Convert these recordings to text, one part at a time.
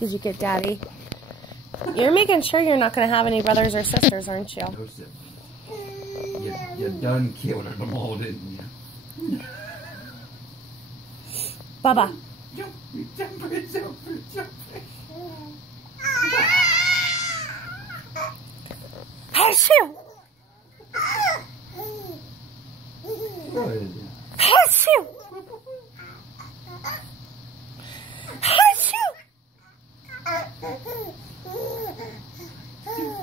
Did you get Daddy? You're making sure you're not going to have any brothers or sisters, aren't you? No siblings. You done killed them all, didn't you? Bubba. Jump. Achoo! What is it? Achoo! Achoo!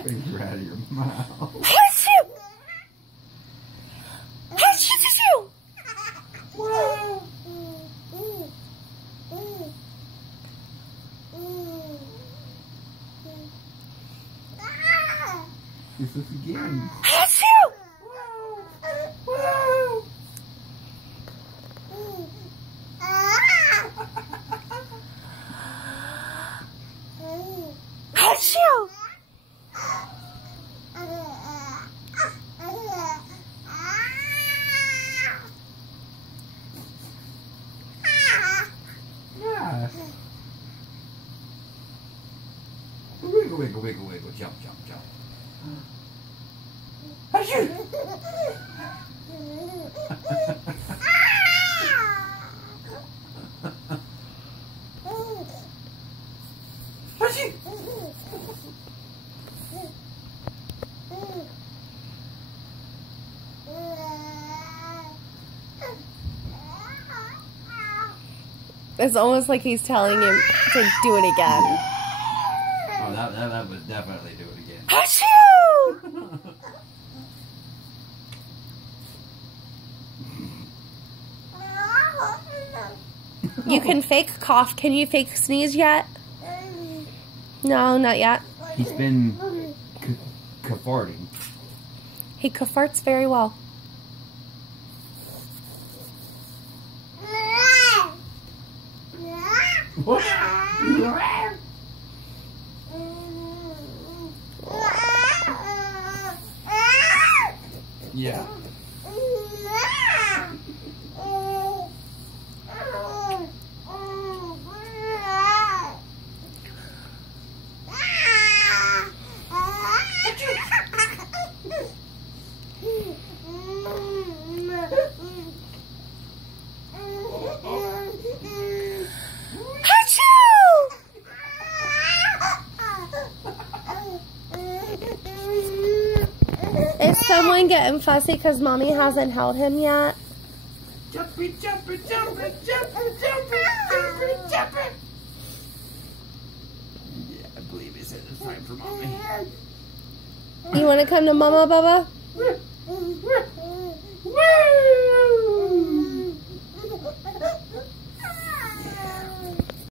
Finger out of your mouth. Achoo! Achoo! Whoa! This is again. Achoo! Whoa! Achoo! Yes. Wiggle, jump. Achoo! Achoo! It's almost like he's telling him to do it again. Oh, that was definitely do it again. Achoo! You can fake cough. Can you fake sneeze yet? No, not yet. He's been farting. He farts very well. What? Yeah. Is someone getting fussy because Mommy hasn't held him yet? Jumpy. Yeah, I believe he said it's time for Mommy. You want to come to Mama, Bubba? Woo!